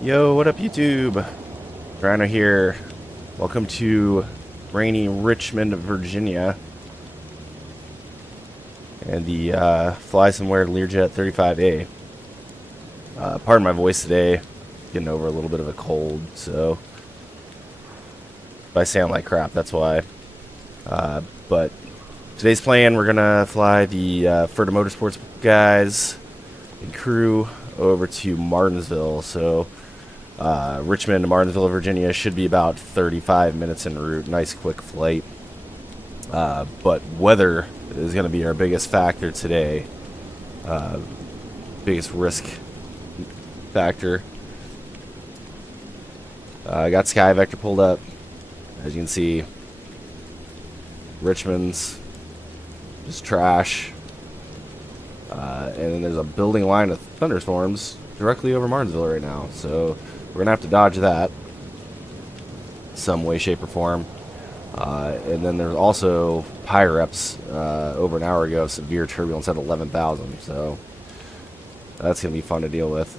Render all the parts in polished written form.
Yo, what up, YouTube? Rhino here. Welcome to rainy Richmond, Virginia, and the Flysimware Learjet 35A. Pardon my voice today. Getting over a little bit of a cold, so if I sound like crap, that's why. But today's plan, we're gonna fly the FERDA Motorsports guys and crew over to Martinsville. So Richmond to Martinsville, Virginia should be about 35 minutes en route. Nice quick flight. But weather is going to be our biggest factor today. Biggest risk factor. I got Sky Vector pulled up. As you can see, Richmond's just trash. And then there's a building line of thunderstorms directly over Martinsville right now. So we're gonna have to dodge that some way, shape, or form. And then there's also PIREPs over an hour ago, severe turbulence at 11,000. So that's gonna be fun to deal with.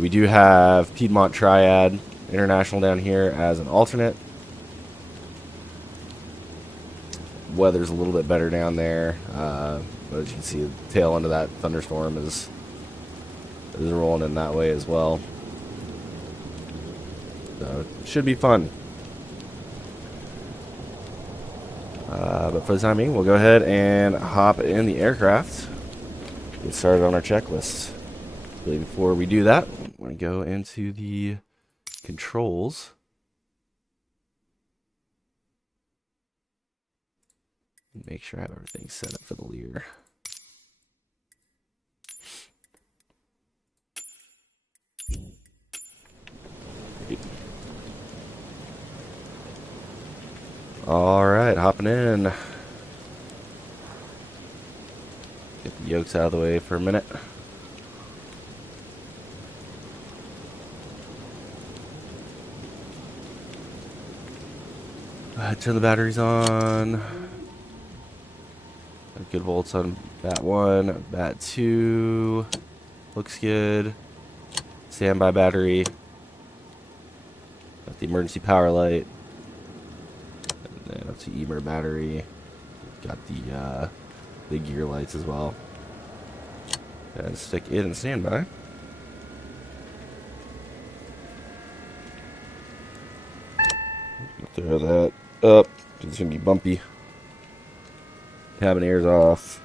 We do have Piedmont Triad International down here as an alternate. Weather's a little bit better down there, but as you can see, the tail end of that thunderstorm is rolling in that way as well. So it should be fun. But for the time being, we'll go ahead and hop in the aircraft. Get started on our checklist. Really, before we do that, I'm going to go into the controls. Make sure I have everything set up for the Lear. Alright, hopping in. Get the yokes out of the way for a minute. Turn the batteries on. Good volts on bat 1, bat 2. Looks good. Standby battery. Got the emergency power light. And then up to EMER battery. Got the gear lights as well. And stick it in standby. Throw that up. It's gonna be bumpy. Cabin air's off.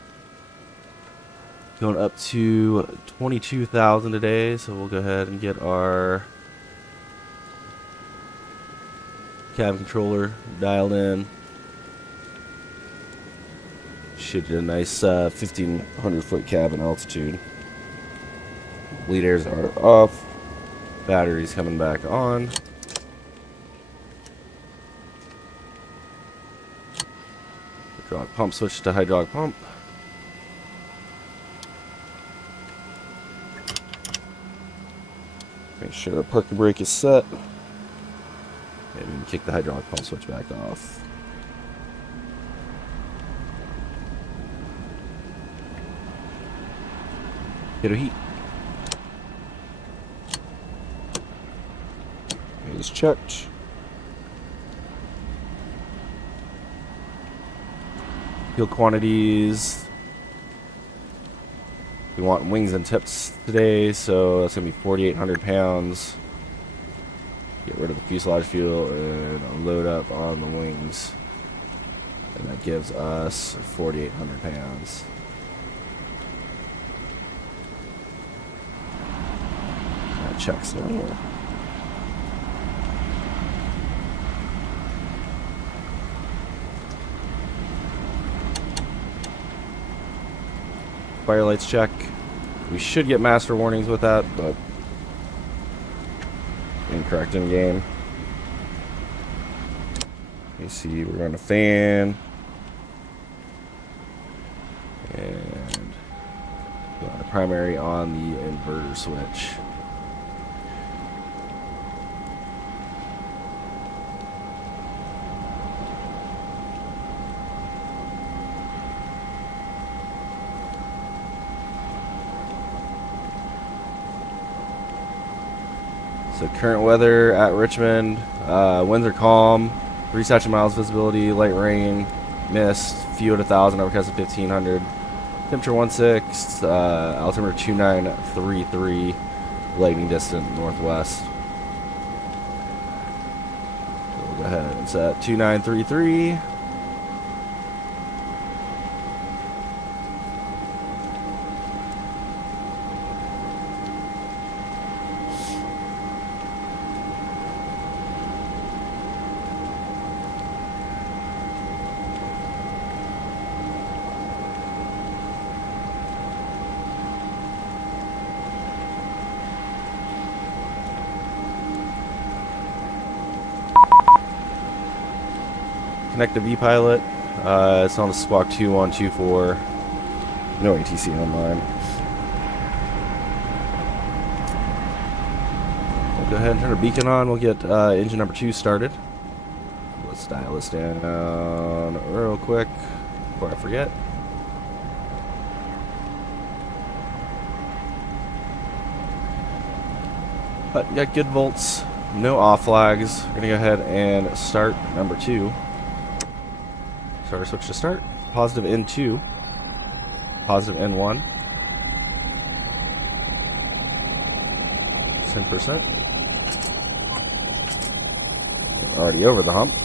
Going up to 22,000 today, so we'll go ahead and get our cabin controller dialed in. Should get a nice 1,500 foot cabin altitude. Bleed airs are off. Batteries coming back on. Hydraulic pump switch to hydraulic pump. Make sure the parking brake is set. And we can kick the hydraulic pump switch back off. Hit a heat. It's checked. Fuel quantities. We want wings and tips today, so that's gonna be 4,800 pounds. Get rid of the fuselage fuel and load up on the wings, and that gives us 4,800 pounds. That checks down here. Fire lights check. We should get master warnings with that, but incorrect in game. You see, we're on a fan, and got a primary on the inverter switch. So current weather at Richmond, winds are calm, 3 statute miles visibility, light rain, mist, few at 1,000, overcast at 1,500. Temperature 16, altimeter 2933, lightning distant northwest. So we'll go ahead and set 2933. Connect to V-Pilot. It's on the squawk 2124. No ATC online. We'll go ahead and turn our beacon on. We'll get engine number 2 started. Let's dial this down real quick before I forget. But got good volts, no off flags. We're gonna go ahead and start number 2. Starter switch to start. Positive N2. Positive N1. 10%. We're already over the hump.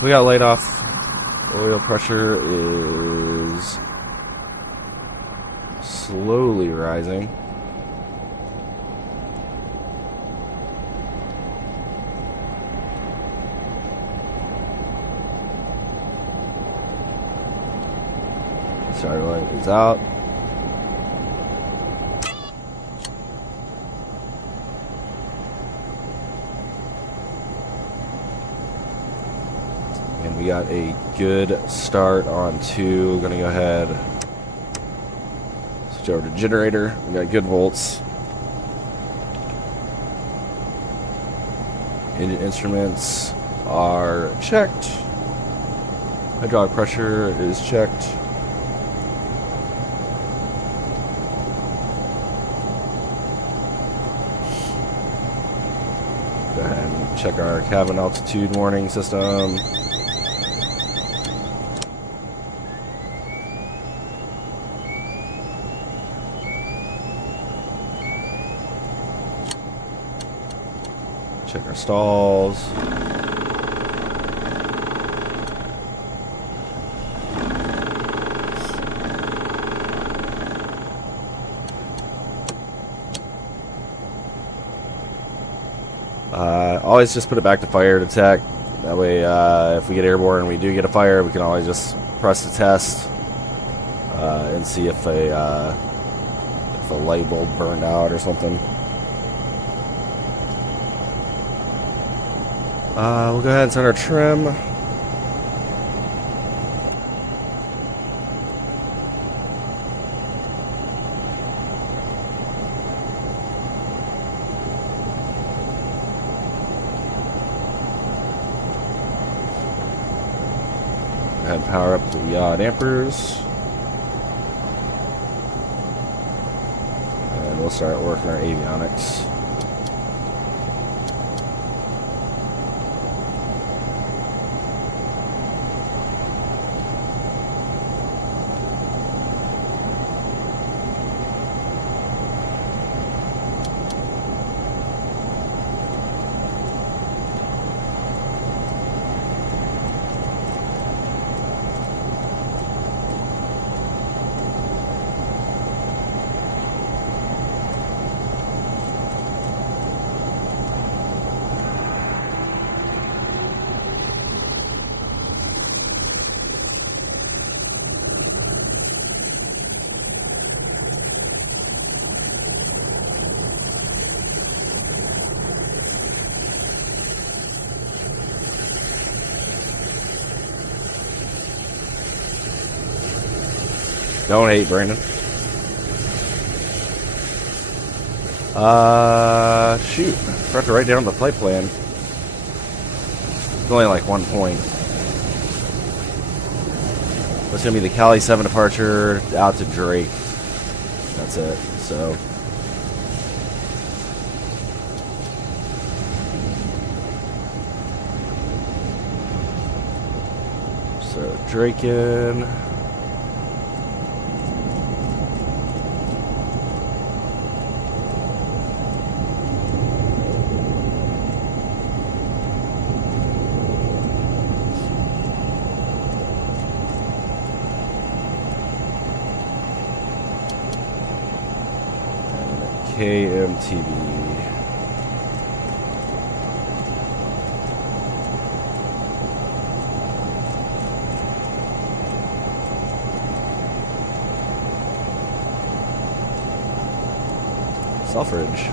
We got light off. Oil pressure is slowly rising. Starter light is out. And we got a good start on 2. We're gonna go ahead, switch over to generator. We got good volts. Engine instruments are checked. Hydraulic pressure is checked. Go ahead and check our cabin altitude warning system. Check our stalls. Always just put it back to fire detect. That way, if we get airborne and we do get a fire, we can always just press the test and see if a light bulb burned out or something. We'll go ahead and set our trim. Go ahead and power up the dampers. And we'll start working our avionics. Don't hate, Brandon. Shoot. I forgot to write down the flight plan. It's only like 1 point. It's going to be the Cali 7 departure out to Drake. That's it. So, So Drake in. KMTV. Suffrage.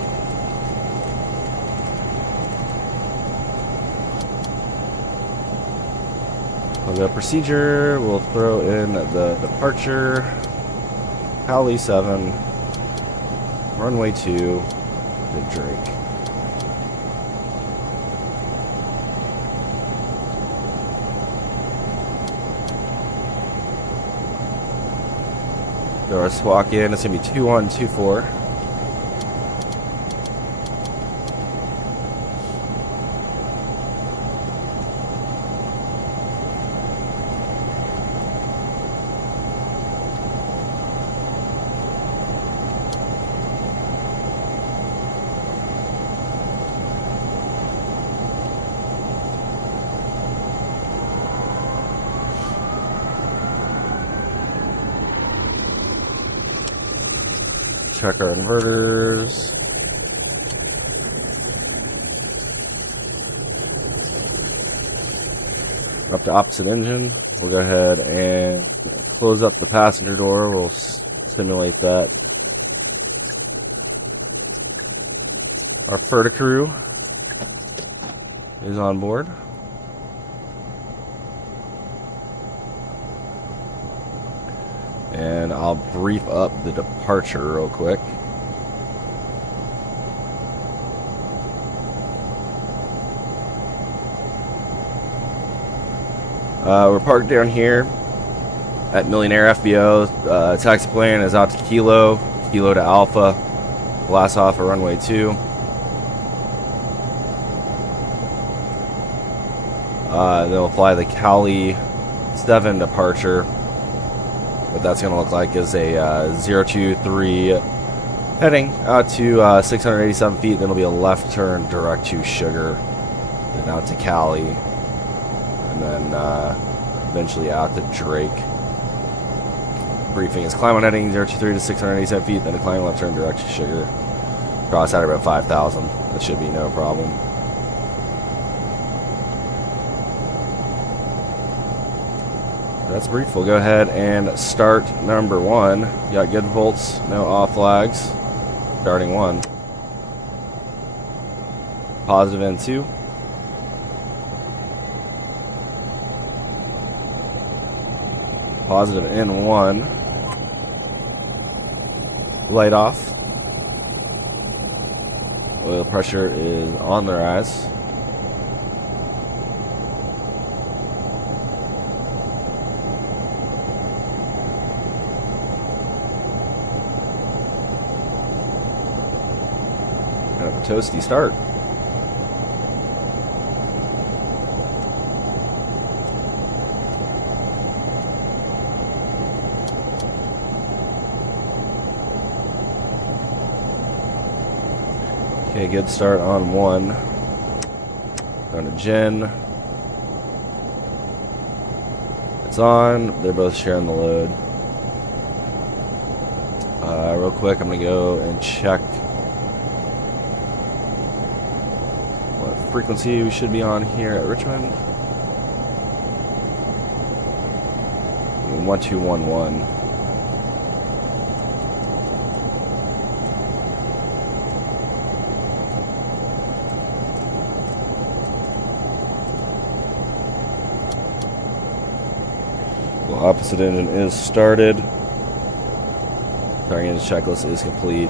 For the procedure, we'll throw in the departure, Cali 7, runway 2, to Drake. Throw our squawk in, it's going to be 2124. Check our inverters. Up to opposite engine. We'll go ahead and close up the passenger door. We'll simulate that. Our FERDA crew is on board. And I'll brief up the departure real quick. We're parked down here at Millionaire FBO. Taxi plane is out to Kilo to Alpha. Blast off at runway 2. They'll fly the Cali 7 departure. What that's going to look like is a 023 heading out to 687 feet. Then it'll be a left turn direct to Sugar, then out to Cali, and then eventually out to Drake. Briefing is climb on heading 023 to 687 feet, then a climb left turn direct to Sugar. Cross out about 5,000. That should be no problem. That's brief. We'll go ahead and start number 1. Got good volts, no off flags. Starting 1. Positive in 2. Positive in 1. Light off. Oil pressure is on the rise. Kind of a toasty start. Okay, good start on 1. Down to Jen. It's on. They're both sharing the load. Real quick, I'm going to go and check what frequency we should be on here at Richmond. 1211. Well, opposite engine is started. Target engine checklist is complete.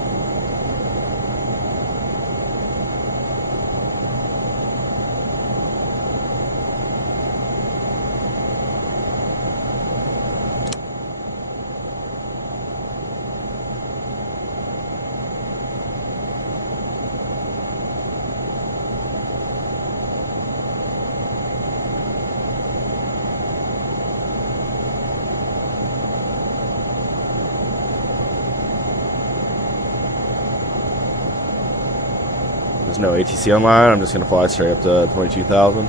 There's no ATC online. I'm just going to fly straight up to 22,000.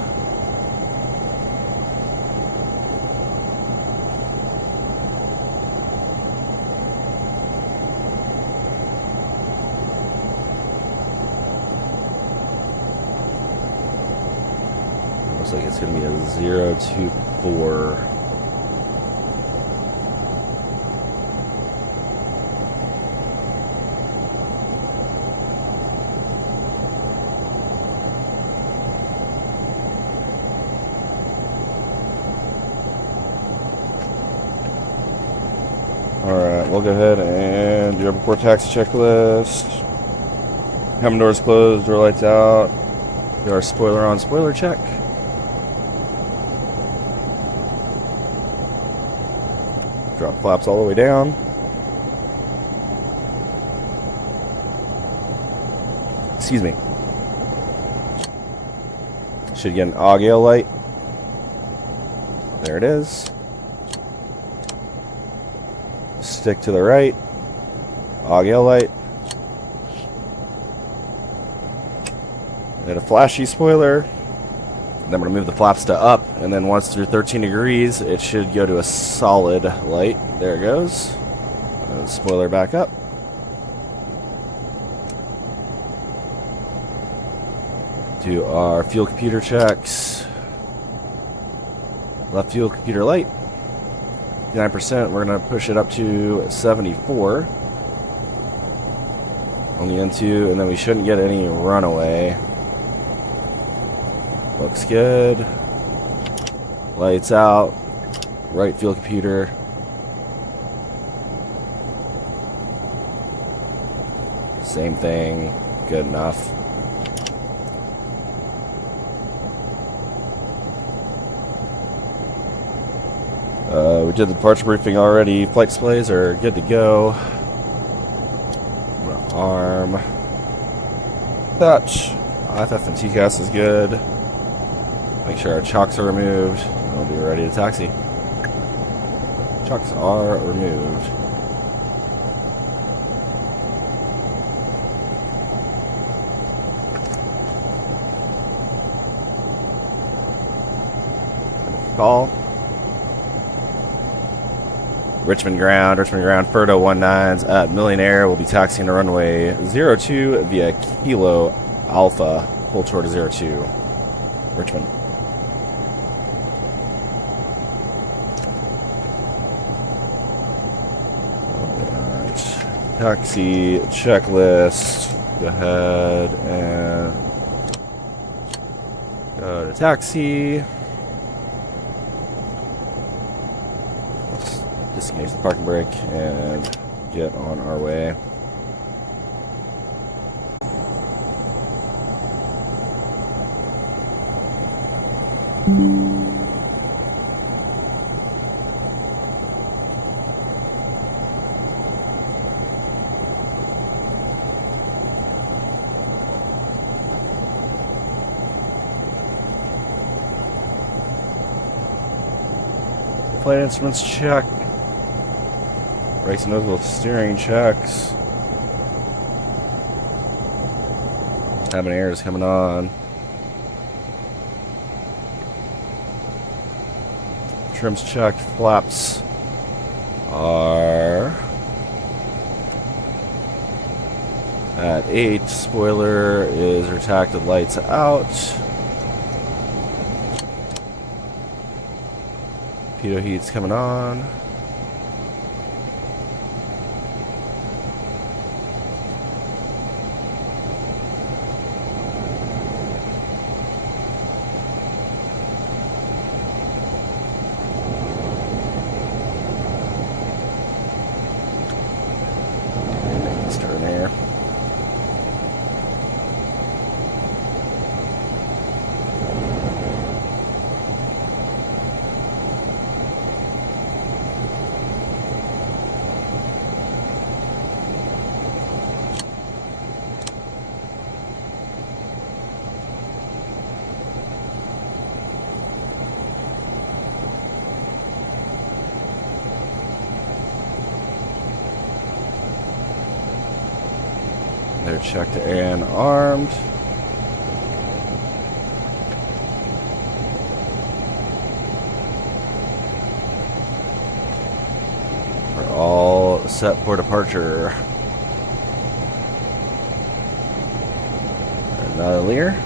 Looks like it's going to be a 024. Alright, we'll go ahead and do our before taxi checklist. Helmet doors closed, door lights out. Do our spoiler on, spoiler check. Drop flaps all the way down. Excuse me. Should get an AUG light. There it is. Stick to the right. AUG light. And a flashy spoiler. Then I'm going to move the flaps to up, and then once through 13 degrees, it should go to a solid light. There it goes. And spoiler back up. Do our fuel computer checks. Left fuel computer light. 9%. We're going to push it up to 74 on the N2, and then we shouldn't get any runaway. Looks good. Lights out. Right fuel computer. Same thing. Good enough. We did the departure briefing already. Flight displays are good to go. I'm gonna arm. Touch. IFF and TCAS is good. Make sure our chocks are removed. And we'll be ready to taxi. Chocks are removed. Call. Richmond ground, FERDA 19s at Millionaire. We'll be taxiing to runway 02 via Kilo Alpha. Hold short of 02. Richmond. Alright. Taxi checklist. Go ahead and go to taxi. Disengage the parking brake and get on our way. Flight instruments check. Brakes and nose steering checks. Cabin air is coming on. Trims checked. Flaps are at 8. Spoiler is retracted. Lights out. Pitot heat's coming on. They're checked and armed. set for departure. Another Lear.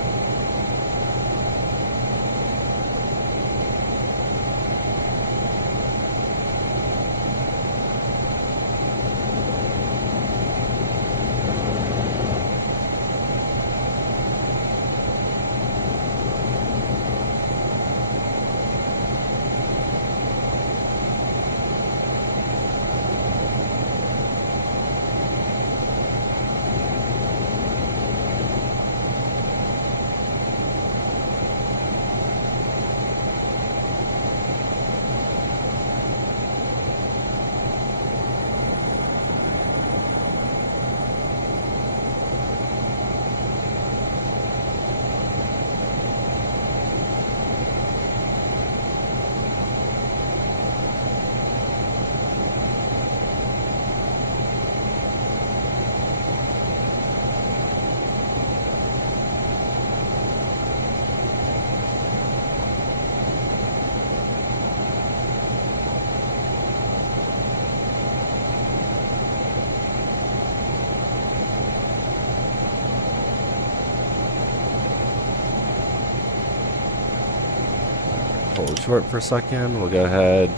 Hold short for a second. We'll go ahead.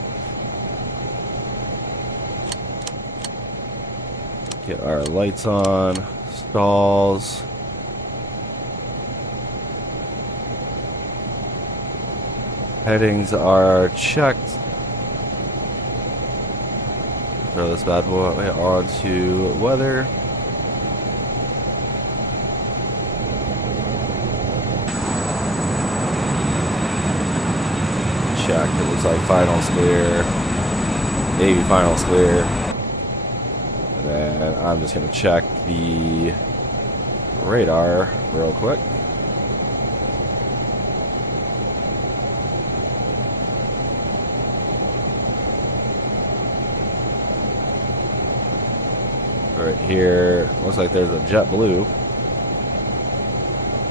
Get our lights on. Stalls. Headings are checked. Throw this bad boy on to weather. Check. It looks like finals clear. Navy finals clear. And then I'm just going to check the radar real quick. Right here, looks like there's a JetBlue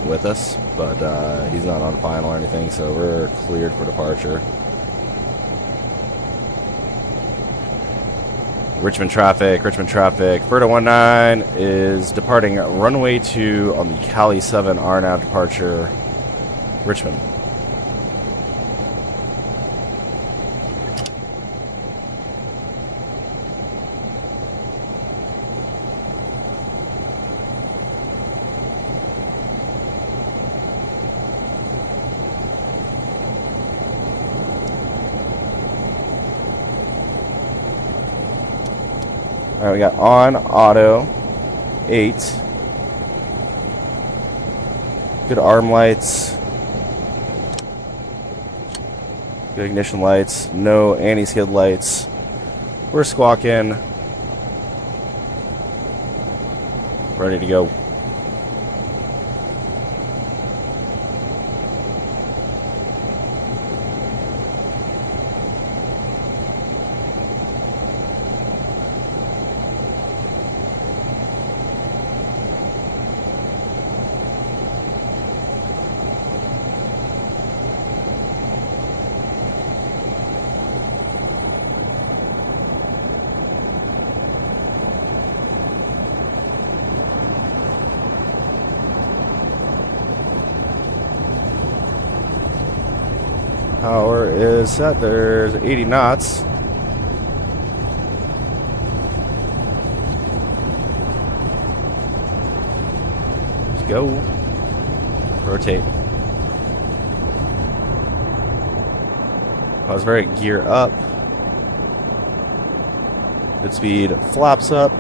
with us, but he's not on final or anything, so we're cleared for departure. Richmond traffic. FERDA 19 is departing runway 2 on the Cali 7 RNAV departure, Richmond. All right, we got on auto 8. Good arm lights. Good ignition lights. No anti-skid lights. We're squawking. Ready to go. Power is set. There's 80 knots. Let's go. Rotate. I was very gear up. Good speed. Flaps up.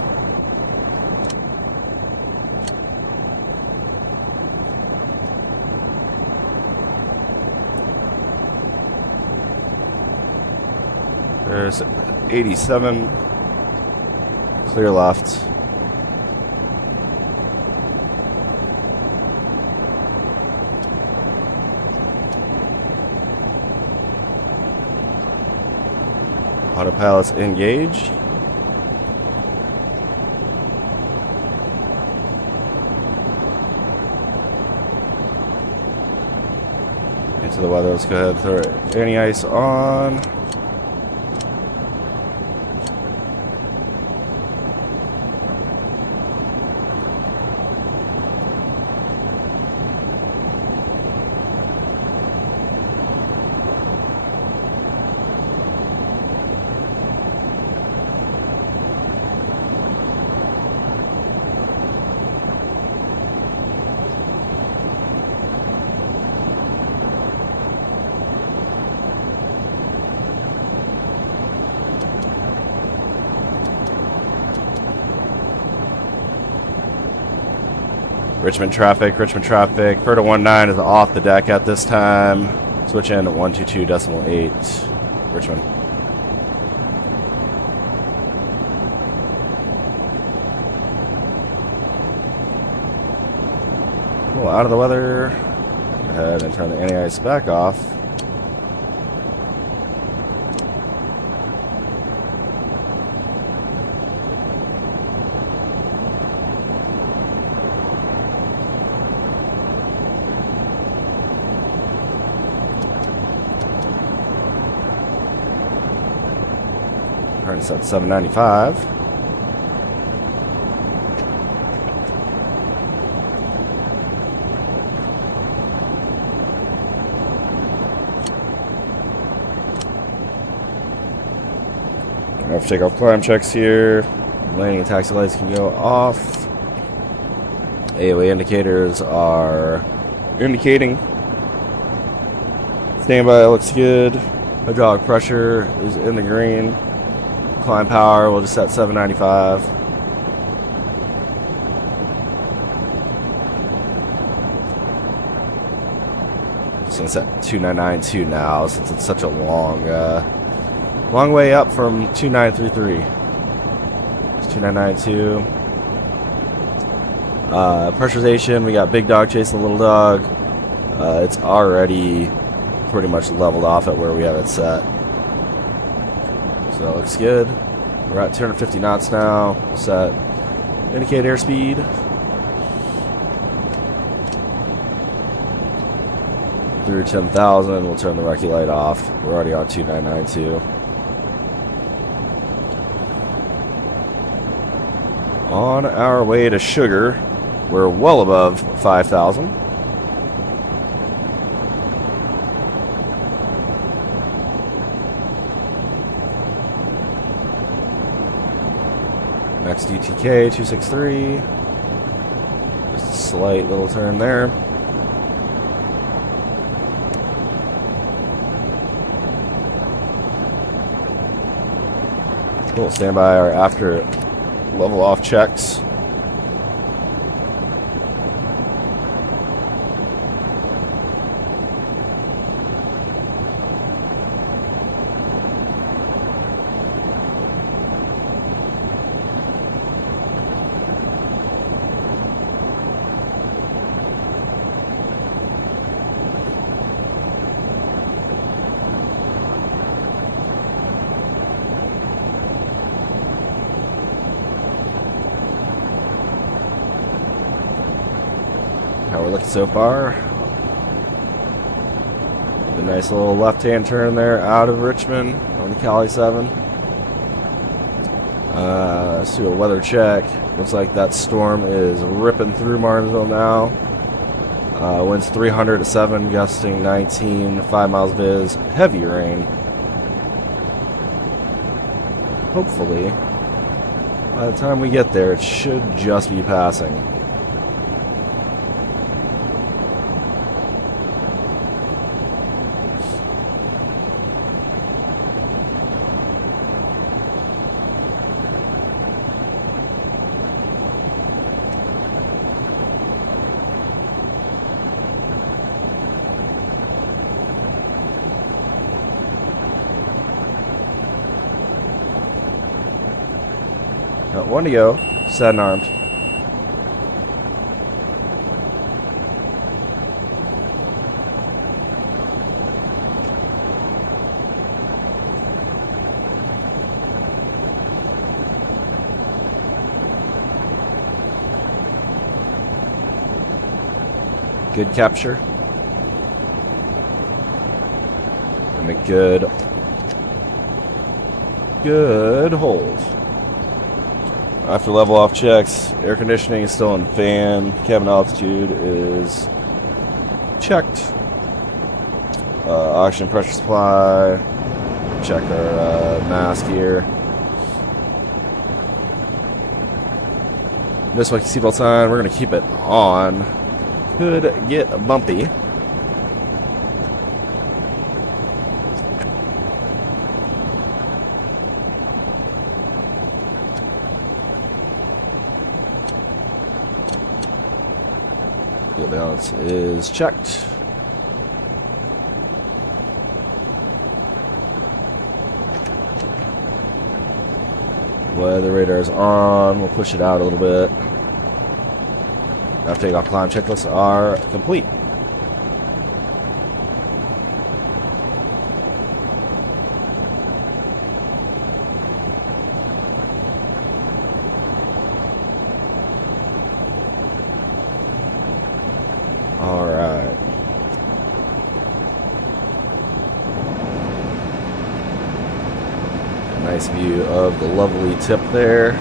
There's 87. Clear left. Autopilot's engaged. Into the weather. Let's go ahead and throw anti-ice on. Richmond traffic. FERDA 19 is off the deck at this time. Switch in at 122.8. Richmond. Cool, out of the weather. Go ahead and turn the anti-ice back off. Turns at 795. I have to take off climb checks here. Landing and taxi lights can go off. AOA indicators are indicating. Standby looks good. Hydraulic pressure is in the green. Climb power, we'll just set 795. Just gonna set 2992 now, since it's such a long way up from 2933. It's 2992. Pressurization, we got big dog chasing little dog. It's already pretty much leveled off at where we have it set. So that looks good. We're at 250 knots now. We'll set indicate airspeed. Through 10,000, we'll turn the recce light off. We're already on 2992. On our way to sugar, we're well above 5,000. Next DTK 263. Just a slight little turn there. Cool. Stand by our after level off checks. How we're looking so far. A nice little left-hand turn there out of Richmond on the Cali 7. Let's do a weather check. Looks like that storm is ripping through Martinsville now. Winds 300 to 7, gusting 19, 5 miles viz. Heavy rain. Hopefully, by the time we get there, it should just be passing. Got one to go. Set and armed. Good capture. And a good hold. After level off checks, air conditioning is still in fan. Cabin altitude is checked. Oxygen pressure supply. Check our mask here. This one, seatbelt sign. We're going to keep it on. Could get bumpy. Fuel balance is checked. Weather radar is on. We'll push it out a little bit. Now takeoff climb checklists are complete. All right. Nice view of the lovely tip there.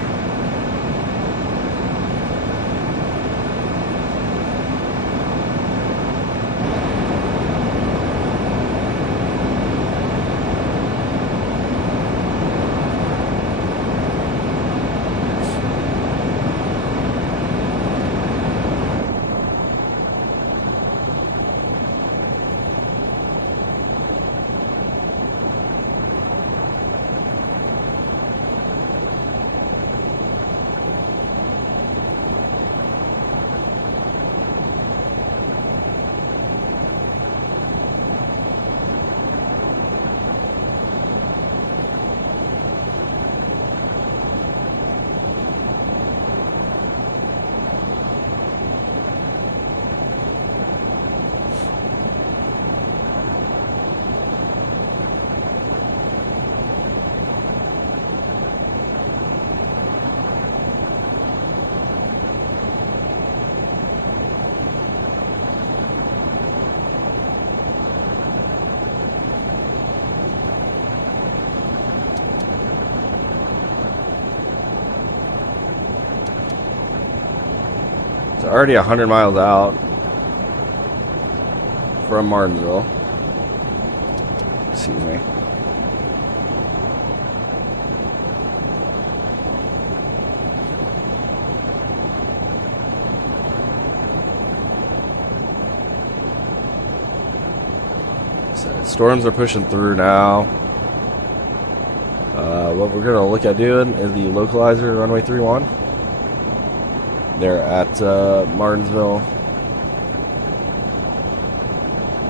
It's already 100 miles out from Martinsville. Excuse me. So storms are pushing through now. What we're going to look at doing is the localizer runway 31. They're at Martinsville.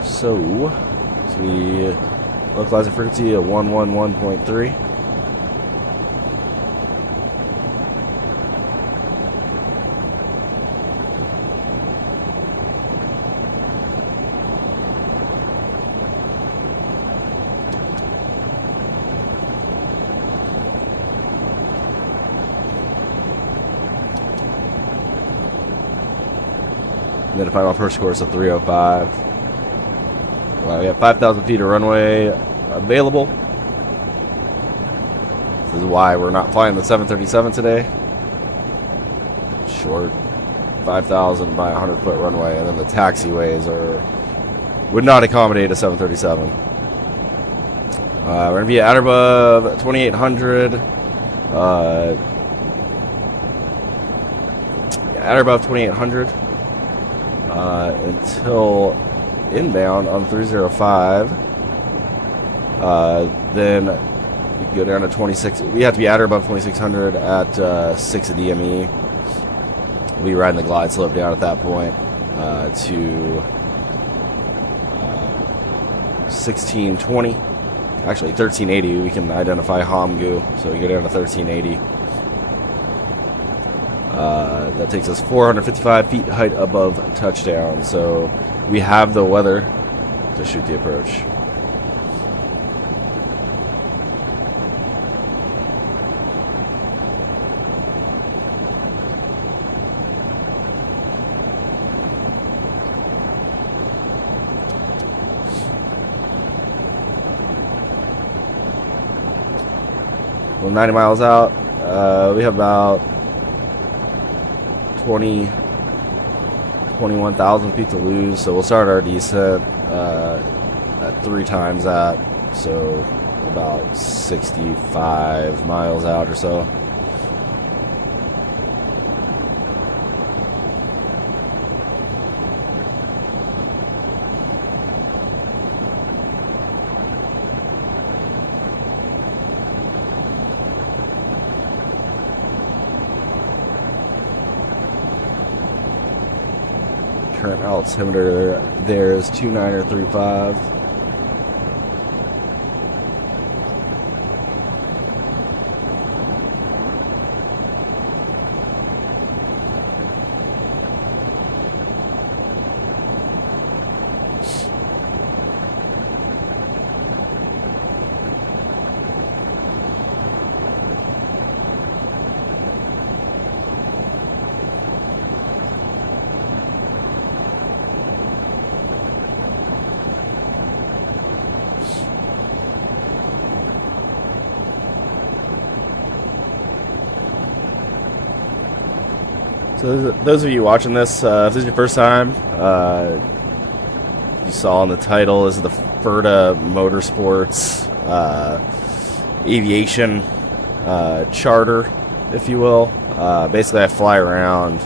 So, the localizer frequency of 111.3. And then a final first course of 305. Well, we have 5,000 feet of runway available. This is why we're not flying the 737 today. Short 5,000 by 100 foot runway, and then the taxiways would not accommodate a 737. We're going to be at or above 2,800. At or above 2,800. Until inbound on 305. Then we go down to 26. We have to be at or above 2,600 at 6 of DME. We'll be riding the glide slope down at that point to 1620. Actually, 1380. We can identify Hamgu, so we go down to 1380. That takes us 455 feet height above touchdown. So we have the weather to shoot the approach. Well, 90 miles out. We have about 21,000 feet to lose, so we'll start our descent at 3 times that, so about 65 miles out or so. current altimeter there is 2935. So those of you watching this, if this is your first time, you saw in the title, this is the FERDA Motorsports Aviation charter, if you will. Basically, I fly around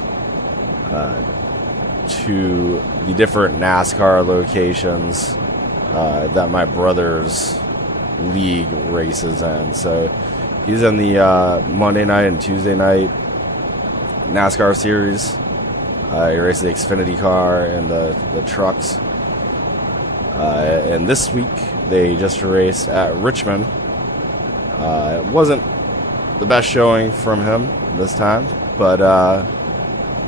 to the different NASCAR locations that my brother's league races in. So he's in the Monday night and Tuesday night NASCAR series. He races the Xfinity car and the trucks. And this week they just raced at Richmond. It wasn't the best showing from him this time, but I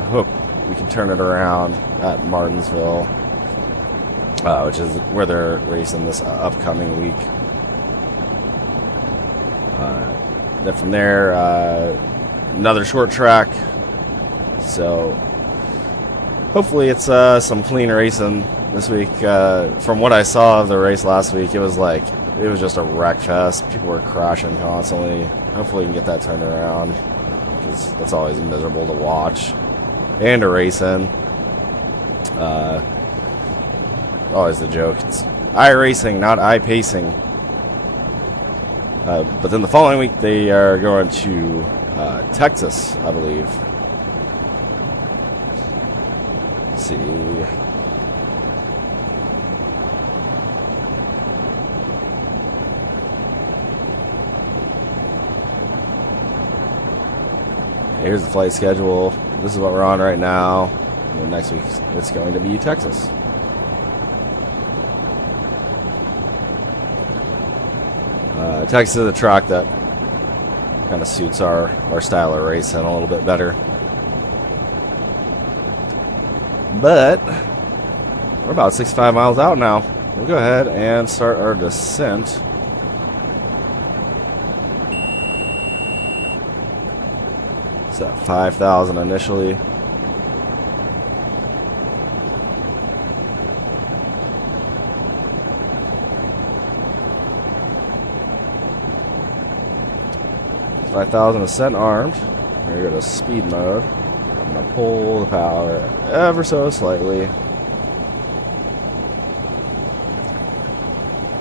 hope we can turn it around at Martinsville, which is where they're racing this upcoming week. Then from there, another short track. So hopefully it's some clean racing this week. From what I saw of the race last week, it was just a wreck fest. People were crashing constantly. Hopefully we can get that turned around, because that's always miserable to watch and to race in. Always the joke. It's iRacing, not iPacing. But then the following week they are going to Texas, I believe. Let's see. Here's the flight schedule. This is what we're on right now. And then next week it's going to be Texas. Texas is a track that kind of suits our style of racing a little bit better. But we're about 65 miles out now. We'll go ahead and start our descent. It's at 5,000 initially. It's 5,000 ascent armed. We're going to go to speed mode. I'm going to pull the power ever so slightly.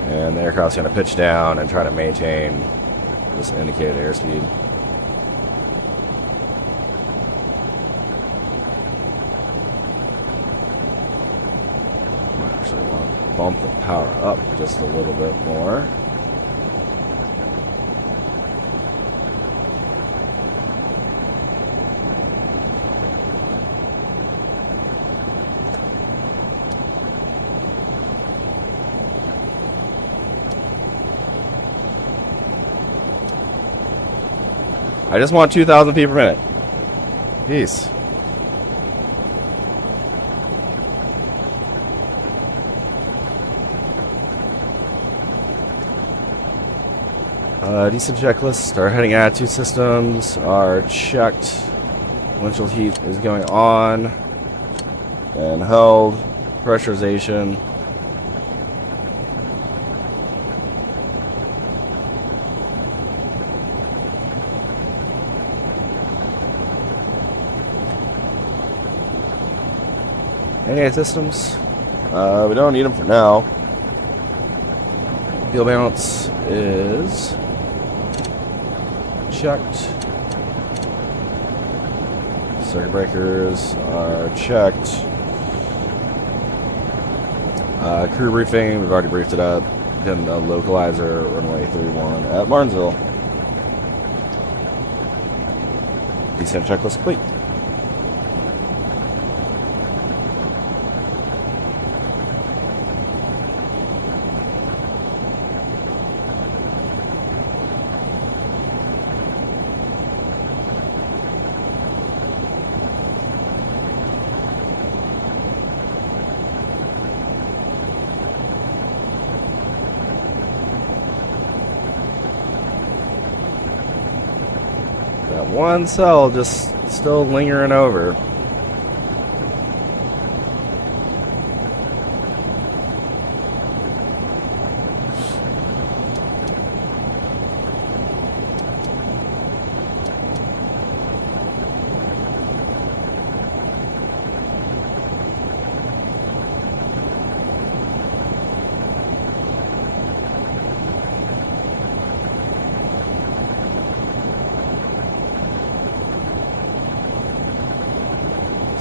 And the aircraft's going to pitch down and try to maintain this indicated airspeed. Might actually want to bump the power up just a little bit more. I just want 2,000 feet per minute. Peace. Decent checklist. Our heading attitude systems are checked. Windshield heat is going on and held. Pressurization. NA systems, we don't need them for now. Fuel balance is checked. Circuit breakers are checked. Crew briefing, we've already briefed it up. Then the localizer, runway 31 at Martinsville. Descent checklist complete. one cell just still lingering over.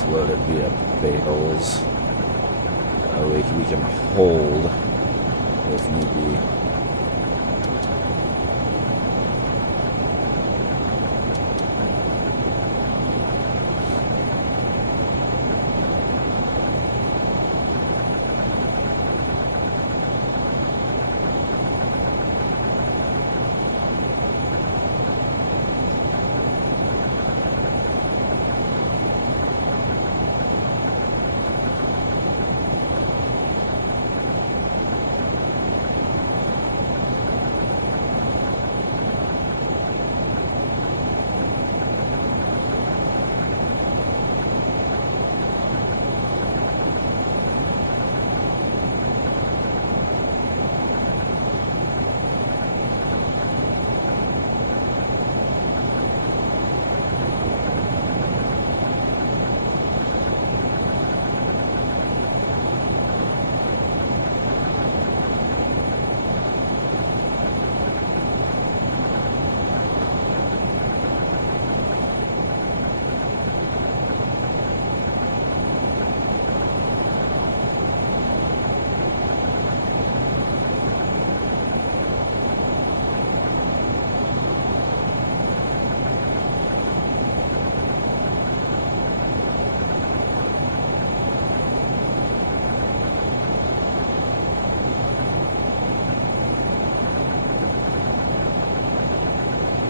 Load it via bales. We can hold if need be.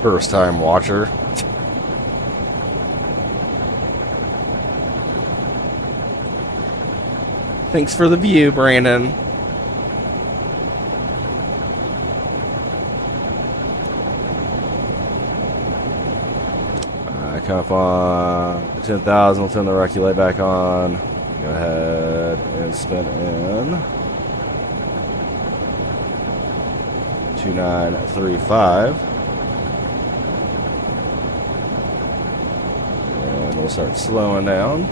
First time watcher. Thanks for the view, Brandon. Come up on 10,000. We'll turn the Rocky light back on. Go ahead and spin in 2935. We'll start slowing down.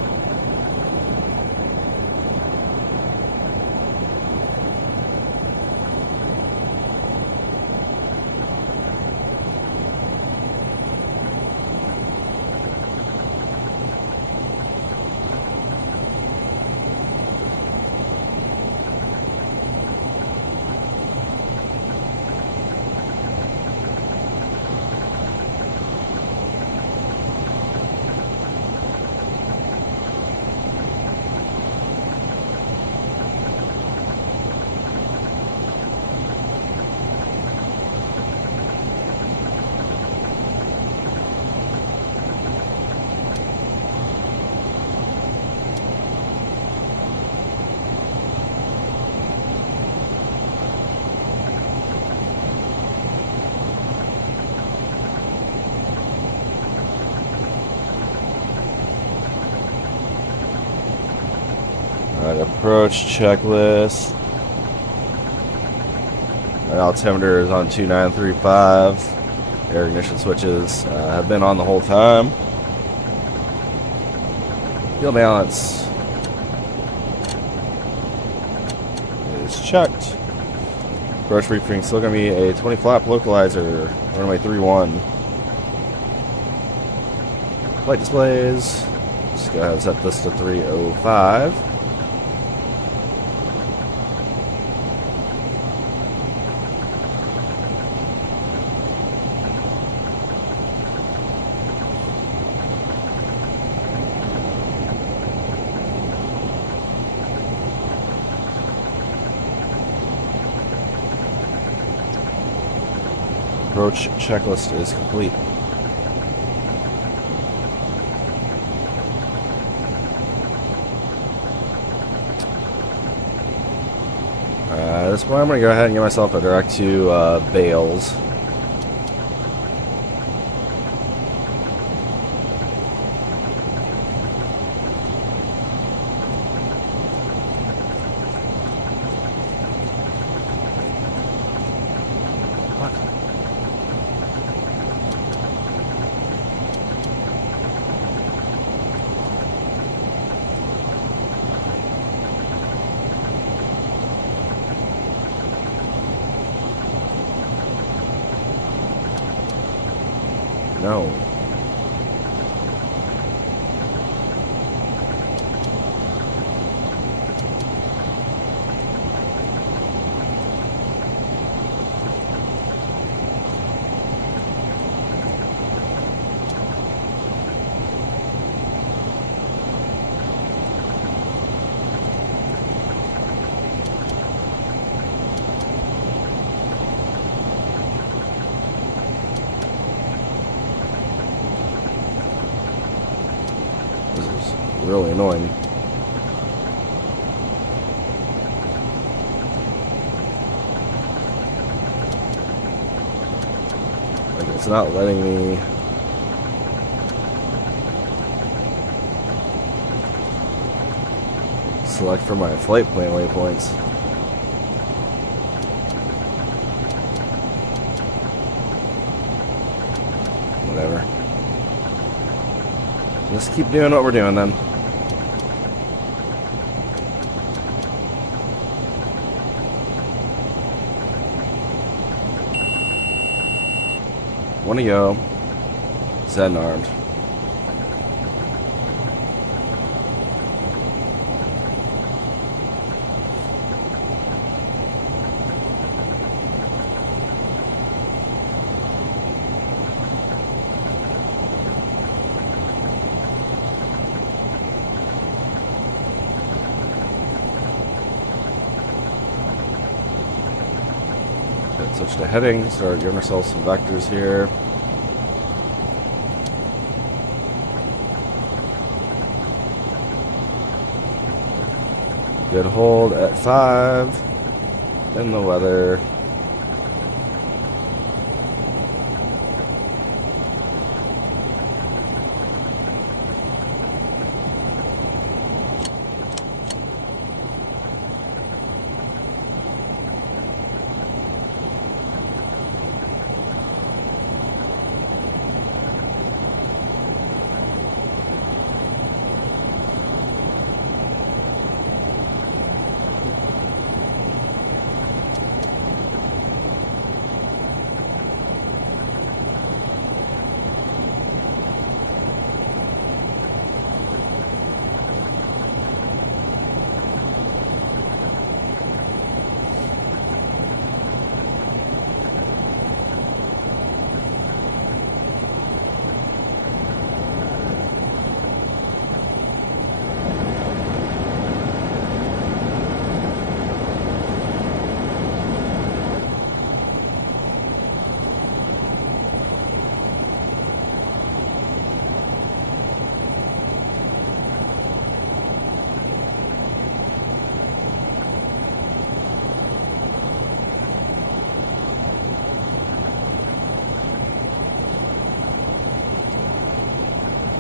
Approach checklist. My altimeter is on 2935. Air ignition switches have been on the whole time. Fuel balance is checked. Approach briefing still going to be a 20 flap localizer, runway 31. Flight displays. Let's go ahead and set this to 305. Approach checklist is complete. At this point, I'm going to go ahead and get myself a direct to Bales. No. This is really annoying. Like, it's not letting me select for my flight plan waypoints. Whatever. Let's keep doing what we're doing then. One to go. Set and armed. Switch to heading, start giving ourselves some vectors here. Good hold at 5 in the weather.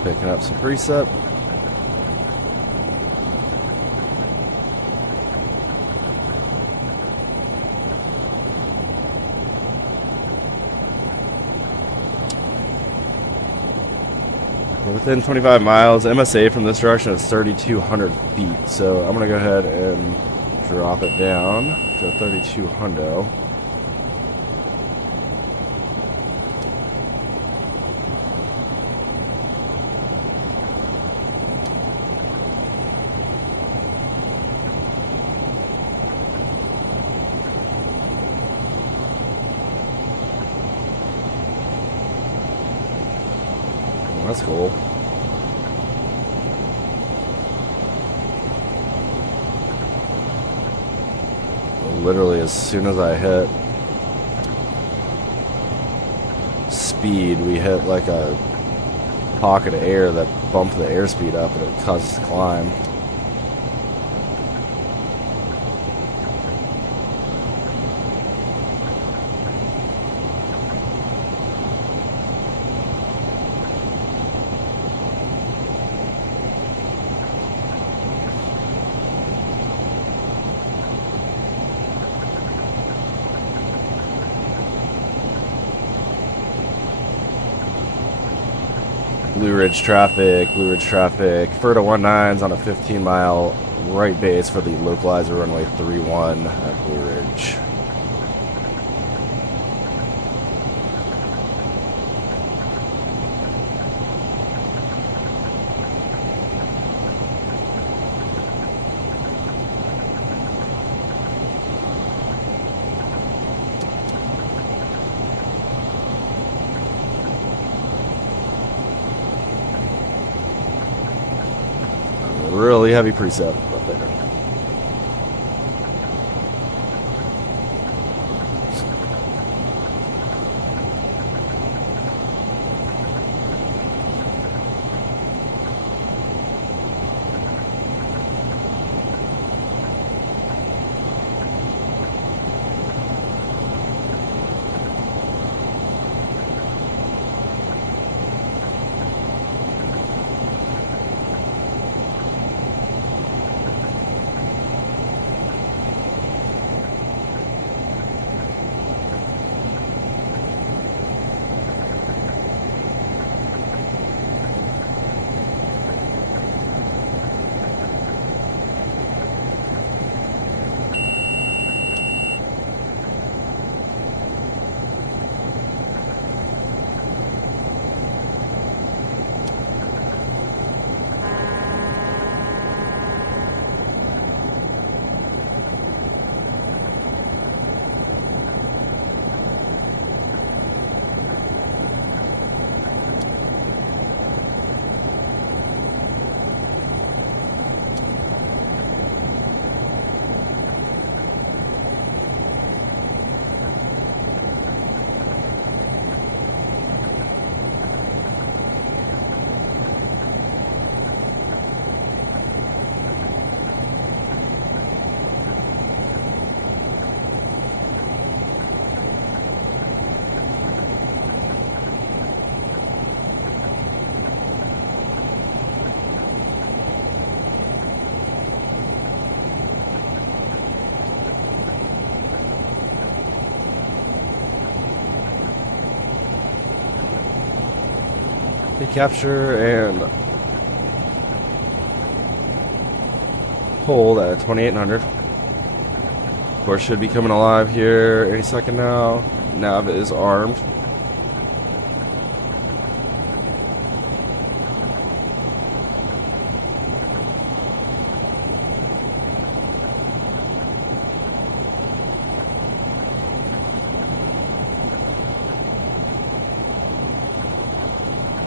Picking up some precip. We're within 25 miles. MSA from this direction is 3,200 feet. So I'm going to go ahead and drop it down to 3,200. That's cool. Literally, as soon as I hit speed, we hit like a pocket of air that bumped the airspeed up and it caused us to climb. Blue Ridge traffic, FERDA 19's on a 15-mile right base for the localizer runway 31 at Blue Ridge. really heavy precip up there. Big capture and hold at 2800. Of course, should be coming alive here any second now. Nav is armed.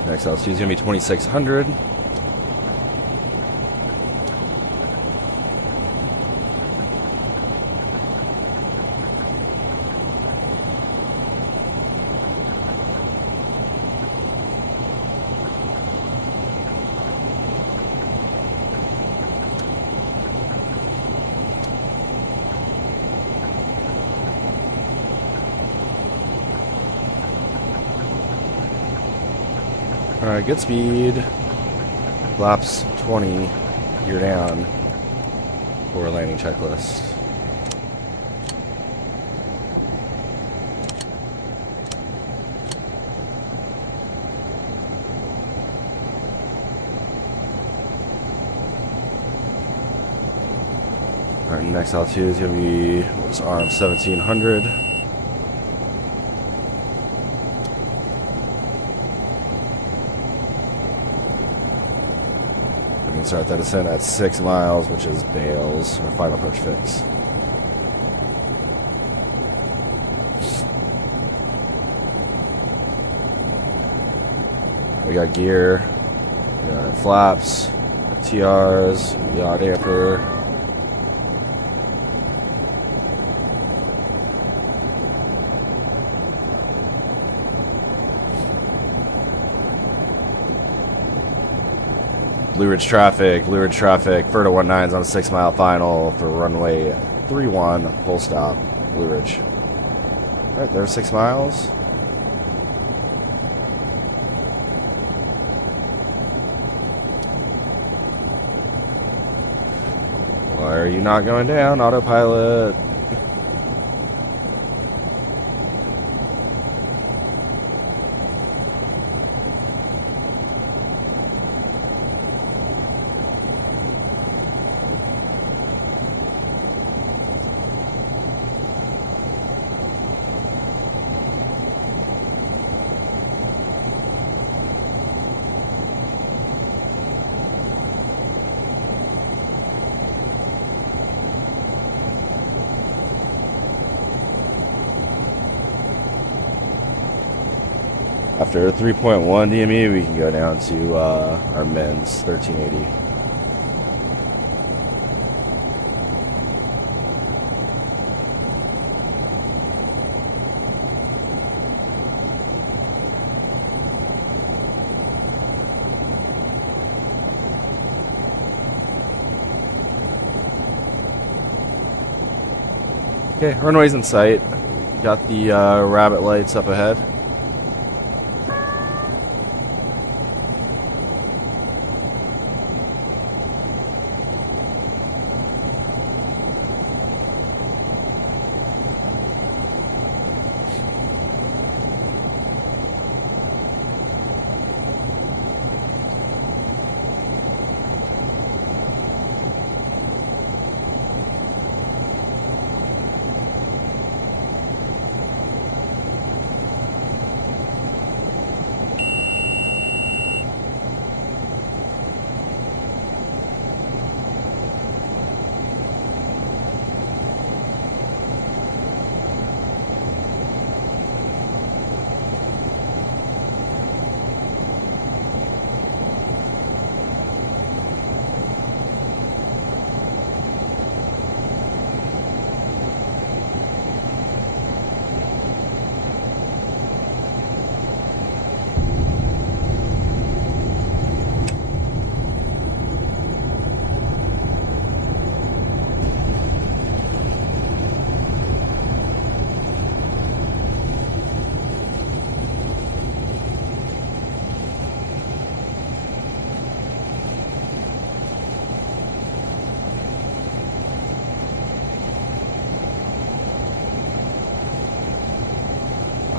Next altitude is going to be 2600. Alright, good speed. Laps 20. You're down for a landing checklist. Alright, next altitude is going to be what's arm 1700. We can start that descent at 6 miles, which is Bales, or final approach fix. We got gear, we got flaps, TRs, yaw damper. Blue Ridge traffic, FERDA 19's on a 6 mile final for runway 31, full stop, Blue Ridge. Alright, there's 6 miles. Why are you not going down, autopilot? After 3.1 DME, we can go down to our men's 1380. Okay, runway's in sight. Got the rabbit lights up ahead.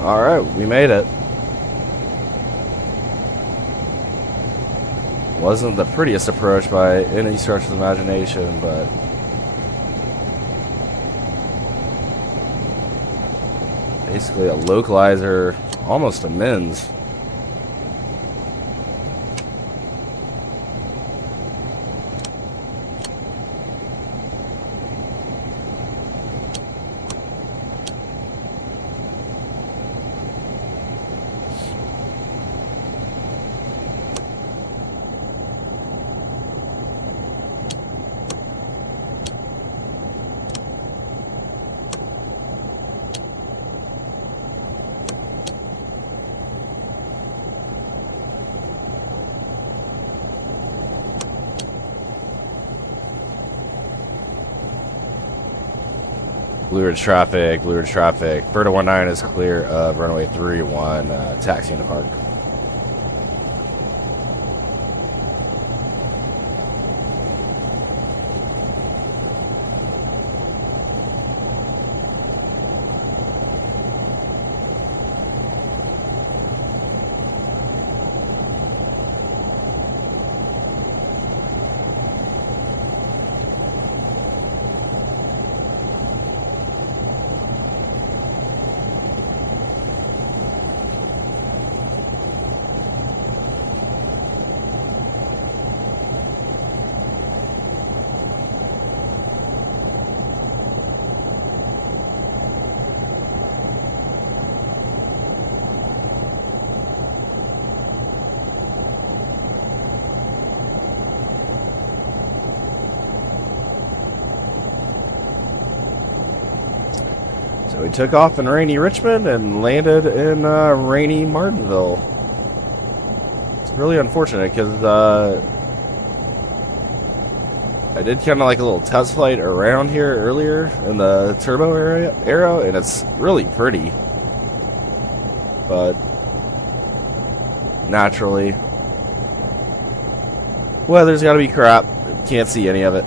Alright, we made it. Wasn't the prettiest approach by any stretch of the imagination, but basically a localizer, almost a Mins. Blue Ridge traffic, Blue Ridge traffic. FERDA 19 is clear of runway 31, taxiing to park. So we took off in rainy Richmond and landed in rainy Martinville. It's really unfortunate because I did kind of like a little test flight around here earlier in the turbo area, and it's really pretty. But naturally, weather's got to be crap. Can't see any of it.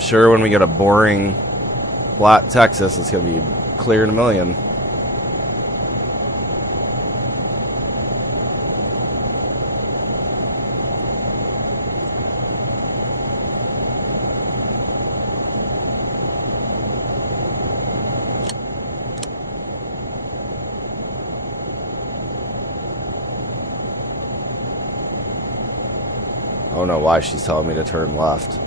Sure, when we go to boring, flat Texas, it's going to be clear in a million. I don't know why she's telling me to turn left.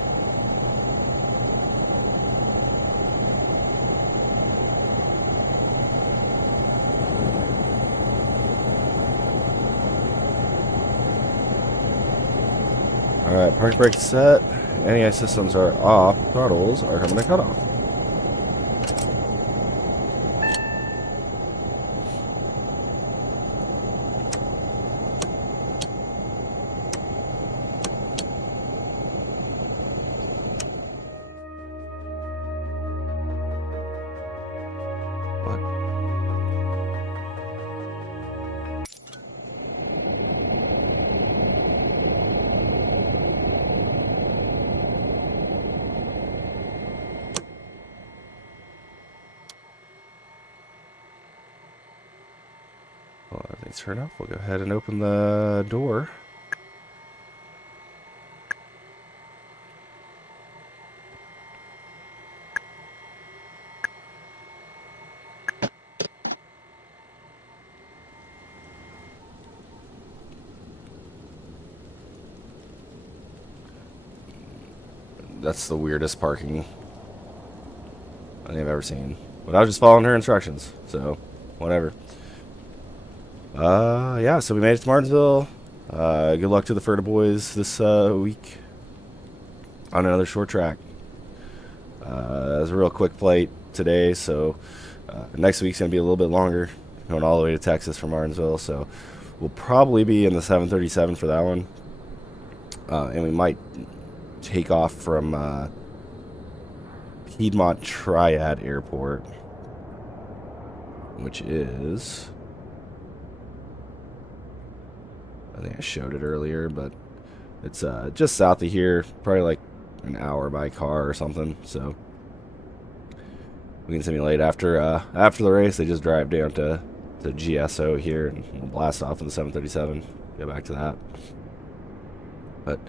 Alright, park brake set. Anti-ice systems are off. Throttles are coming to cutoff. Well, everything's turned off. We'll go ahead and open the door. That's the weirdest parking I think I've ever seen. But I was just following her instructions, so whatever. Yeah, so we made it to Martinsville. Good luck to the FERDA boys this week on another short track. It was a real quick flight today, so next week's going to be a little bit longer, going all the way to Texas from Martinsville, so we'll probably be in the 737 for that one. And we might take off from Piedmont Triad Airport, which is, I think I showed it earlier, but it's just south of here, probably like an hour by car or something. So we can simulate after the race. They just drive down to GSO here and we'll blast off in the 737. Go back to that. But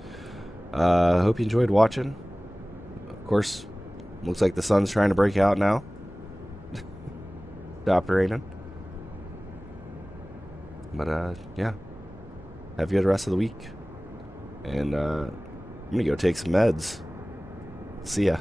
I hope you enjoyed watching. Of course, looks like the sun's trying to break out now. Stopped raining. But yeah, have a good rest of the week. And I'm gonna go take some meds. See ya.